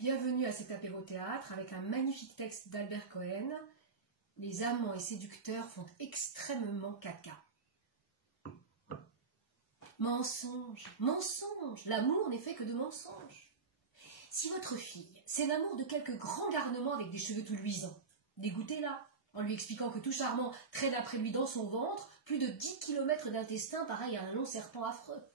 Bienvenue à cet apéro-théâtre avec un magnifique texte d'Albert Cohen. Les amants et séducteurs font extrêmement caca. Mensonge, mensonge, l'amour n'est fait que de mensonges. Si votre fille c'est l'amour de quelque grand garnement avec des cheveux tout luisants, dégoûtez-la en lui expliquant que tout charmant traîne après lui dans son ventre plus de 10 km d'intestin pareil à un long serpent affreux.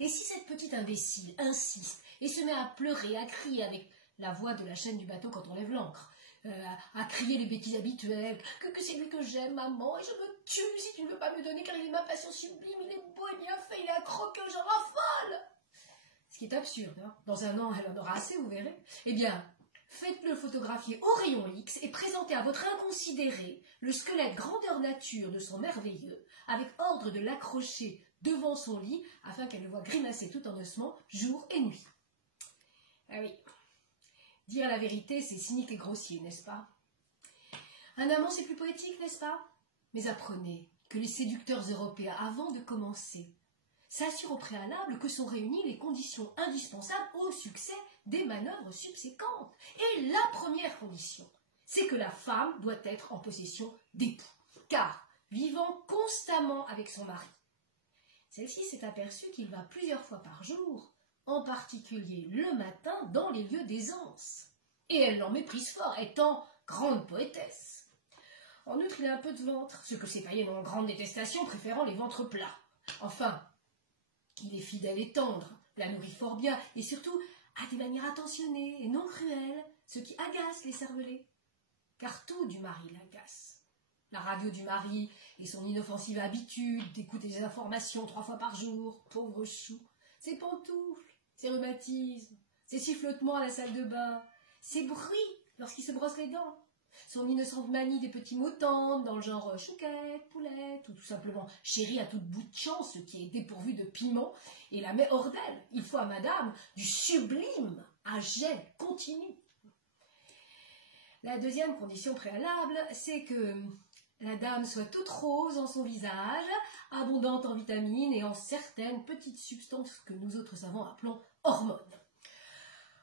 Et si cette petite imbécile insiste et se met à pleurer, à crier avec la voix de la chaîne du bateau quand on lève l'ancre, à crier les bêtises habituelles, que c'est lui que j'aime, maman, et je me tue si tu ne veux pas me donner, car il est ma passion sublime, il est beau et bien fait, il est à croquer, j'en raffole. Ce qui est absurde, hein. Dans un an, elle en aura assez, vous verrez. Eh bien, faites-le photographier au rayon X et présentez à votre inconsidéré le squelette grandeur nature de son merveilleux, avec ordre de l'accrocher devant son lit, afin qu'elle le voie grimacer tout en ossements, jour et nuit. Ah oui, dire la vérité, c'est cynique et grossier, n'est-ce pas? Un amant, c'est plus poétique, n'est-ce pas? Mais apprenez que les séducteurs européens, avant de commencer, s'assurent au préalable que sont réunies les conditions indispensables au succès des manœuvres subséquentes. Et la première condition, c'est que la femme doit être en possession d'époux, car vivant constamment avec son mari, celle-ci s'est aperçue qu'il va plusieurs fois par jour, en particulier le matin, dans les lieux d'aisance. Et elle l'en méprise fort, étant grande poétesse. En outre, il a un peu de ventre, ce que ses païennes ont en grande détestation, préférant les ventres plats. Enfin, il est fidèle et tendre, la nourrit fort bien, et surtout a des manières attentionnées et non cruelles, ce qui agace les cervelés. Car tout du mari l'agace. La radio du mari et son inoffensive habitude d'écouter des informations 3 fois par jour, pauvre chou, ses pantoufles, ses rhumatismes, ses sifflotements à la salle de bain, ses bruits lorsqu'il se brosse les dents, son innocente manie des petits mots tendres dans le genre chouquette, poulette, ou tout simplement chérie à toute bout de champ, ce qui est dépourvu de piment, et la met hors d'elle. Il faut à madame du sublime à jet continu. La deuxième condition préalable, c'est que la dame soit toute rose en son visage, abondante en vitamines et en certaines petites substances que nous autres savants appelons hormones.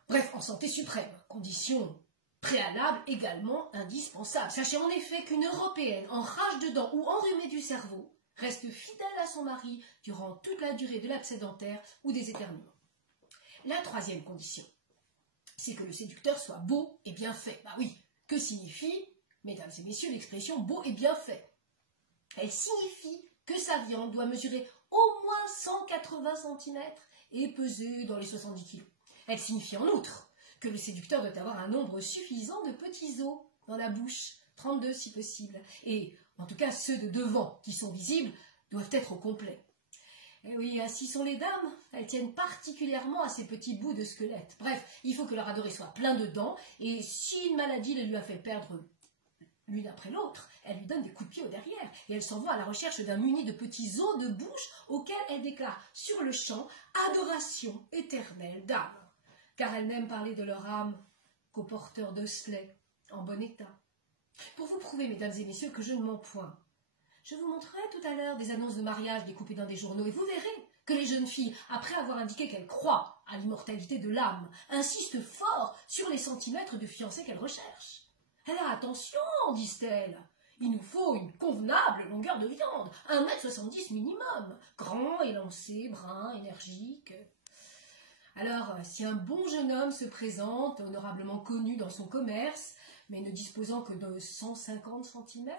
Bref, en santé suprême, condition préalable également indispensable. Sachez en effet qu'une Européenne en rage de dents ou enrhumée du cerveau reste fidèle à son mari durant toute la durée de l'abcès dentaire ou des éternuements. La troisième condition, c'est que le séducteur soit beau et bien fait. Bah oui, que signifie, mesdames et messieurs, l'expression beau et bien fait? Elle signifie que sa viande doit mesurer au moins 180 cm et peser dans les 70 kg. Elle signifie en outre que le séducteur doit avoir un nombre suffisant de petits os dans la bouche, 32 si possible, et en tout cas ceux de devant qui sont visibles doivent être au complet. Et oui, ainsi sont les dames, elles tiennent particulièrement à ces petits bouts de squelette. Bref, il faut que leur adoré soit plein de dents, et si une maladie le lui a fait perdre l'une après l'autre, elle lui donne des coups de pied au derrière, et elle s'envoie à la recherche d'un muni de petits os de bouche auxquels elle déclare sur le champ adoration éternelle d'âme, car elle n'aime parler de leur âme qu'aux porteurs d'osselets en bon état. Pour vous prouver, mesdames et messieurs, que je ne mens point, je vous montrerai tout à l'heure des annonces de mariage découpées dans des journaux, et vous verrez que les jeunes filles, après avoir indiqué qu'elles croient à l'immortalité de l'âme, insistent fort sur les centimètres de fiancés qu'elles recherchent. Alors attention, disent-elles, il nous faut une convenable longueur de viande, 1,70 m minimum, grand, élancé, brun, énergique. Alors, si un bon jeune homme se présente, honorablement connu dans son commerce, mais ne disposant que de 150 cm,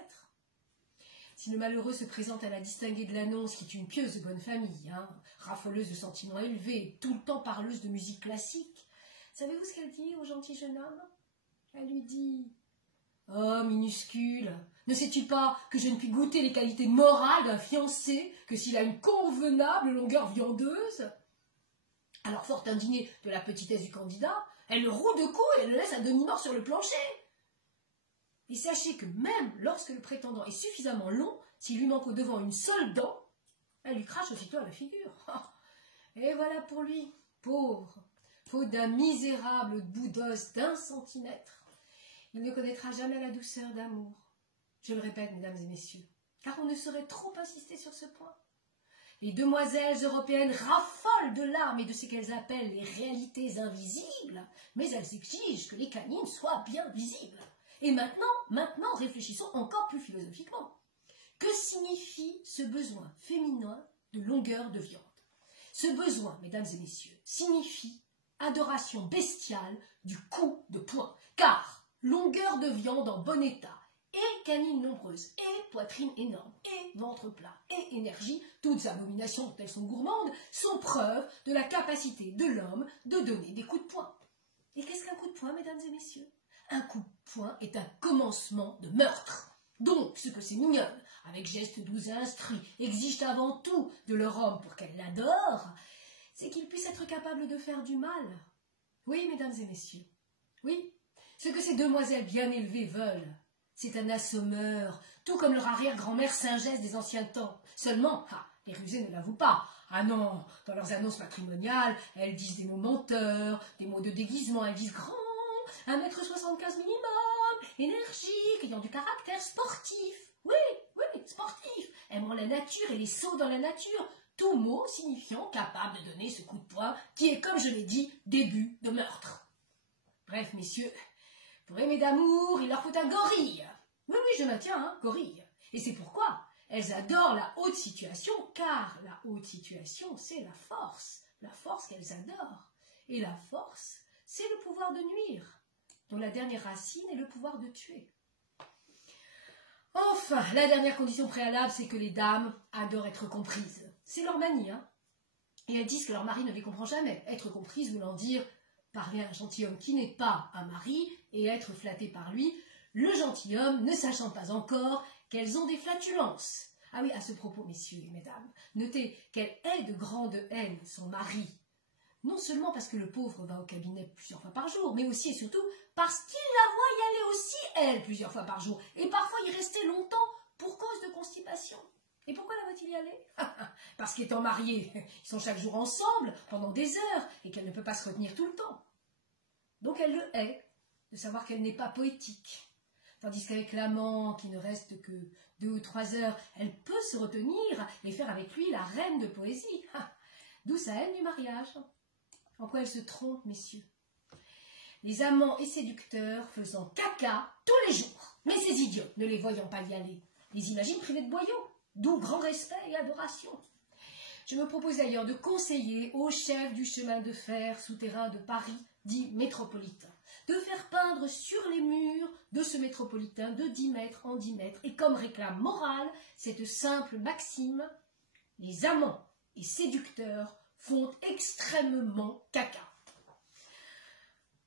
si le malheureux se présente à la distinguée de l'annonce, qui est une pieuse de bonne famille, hein, raffoleuse de sentiments élevés, tout le temps parleuse de musique classique, savez-vous ce qu'elle dit au gentil jeune homme? Elle lui dit « Oh, minuscule, ne sais-tu pas que je ne puis goûter les qualités morales d'un fiancé que s'il a une convenable longueur viandeuse ?» Alors, fort indignée de la petitesse du candidat, elle le roue de coups et le laisse à demi-mort sur le plancher. Et sachez que même lorsque le prétendant est suffisamment long, s'il lui manque au devant une seule dent, elle lui crache aussitôt à la figure. Et voilà pour lui, pauvre, faute d'un misérable bout d'os d'1 centimètre. Il ne connaîtra jamais la douceur d'amour. Je le répète, mesdames et messieurs, car on ne saurait trop insister sur ce point. Les demoiselles européennes raffolent de larmes et de ce qu'elles appellent les réalités invisibles, mais elles exigent que les canines soient bien visibles. Et maintenant, réfléchissons encore plus philosophiquement. Que signifie ce besoin féminin de longueur de viande? Ce besoin, mesdames et messieurs, signifie adoration bestiale du coup de poing, car longueur de viande en bon état, et canines nombreuses, et poitrine énorme, et ventre plat, et énergie, toutes abominations dont elles sont gourmandes, sont preuves de la capacité de l'homme de donner des coups de poing. Et qu'est-ce qu'un coup de poing, mesdames et messieurs? Un coup de poing est un commencement de meurtre. Donc, ce que ces mignonnes, avec gestes doux et instruits, exigent avant tout de leur homme pour qu'elle l'adore, c'est qu'il puisse être capable de faire du mal. Oui, mesdames et messieurs, oui, ce que ces demoiselles bien élevées veulent, c'est un assommeur, tout comme leur arrière-grand-mère Saint-Gès des anciens temps. Seulement, les rusées ne l'avouent pas. Ah non, dans leurs annonces matrimoniales, elles disent des mots menteurs, des mots de déguisement, elles disent grand, 1,75 m minimum, énergique, ayant du caractère sportif. Oui, sportif, aimant la nature et les sauts dans la nature, tout mot signifiant capable de donner ce coup de poing qui est, comme je l'ai dit, début de meurtre. Bref, messieurs, pour aimer d'amour, il leur faut un gorille. Oui, je maintiens, gorille. Et c'est pourquoi elles adorent la haute situation, car la haute situation, c'est la force qu'elles adorent. Et la force, c'est le pouvoir de nuire, dont la dernière racine est le pouvoir de tuer. Enfin, la dernière condition préalable, c'est que les dames adorent être comprises. C'est leur manie, Et elles disent que leur mari ne les comprend jamais. Être comprise voulant dire parler à un gentilhomme qui n'est pas un mari et être flatté par lui, le gentilhomme ne sachant pas encore qu'elles ont des flatulences. Ah oui, à ce propos, messieurs et mesdames, notez qu'elle hait de grande haine son mari. Non seulement parce que le pauvre va au cabinet plusieurs fois par jour, mais aussi et surtout parce qu'il la voit y aller aussi, elle, plusieurs fois par jour, et parfois y rester longtemps pour cause de constipation. Et pourquoi la va-t-il y aller? Parce qu'étant mariés, ils sont chaque jour ensemble, pendant des heures, et qu'elle ne peut pas se retenir tout le temps. Donc elle le hait, de savoir qu'elle n'est pas poétique. Tandis qu'avec l'amant, qui ne reste que 2 ou 3 heures, elle peut se retenir et faire avec lui la reine de poésie. D'où sa haine du mariage. En quoi elle se trompe, messieurs? Les amants et séducteurs faisant caca tous les jours. Mais ces idiots, ne les voyant pas y aller, les imaginent privés de boyaux. D'où grand respect et adoration. Je me propose d'ailleurs de conseiller au chef du chemin de fer souterrain de Paris, dit métropolitain, de faire peindre sur les murs de ce métropolitain de 10 mètres en 10 mètres, et comme réclame morale, cette simple maxime, les amants et séducteurs font extrêmement caca.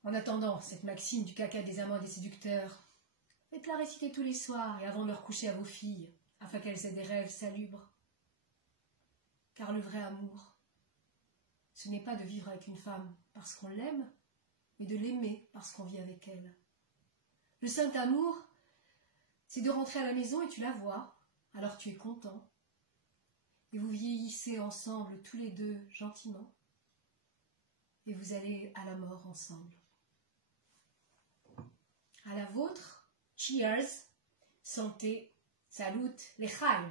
En attendant cette maxime du caca des amants et des séducteurs, faites-la réciter tous les soirs et avant de leur coucher à vos filles, afin qu'elles aient des rêves salubres. Car le vrai amour, ce n'est pas de vivre avec une femme parce qu'on l'aime, mais de l'aimer parce qu'on vit avec elle. Le saint amour, c'est de rentrer à la maison et tu la vois, alors tu es content. Et vous vieillissez ensemble tous les deux gentiment, et vous allez à la mort ensemble. À la vôtre, cheers, santé, salut, l'echaim.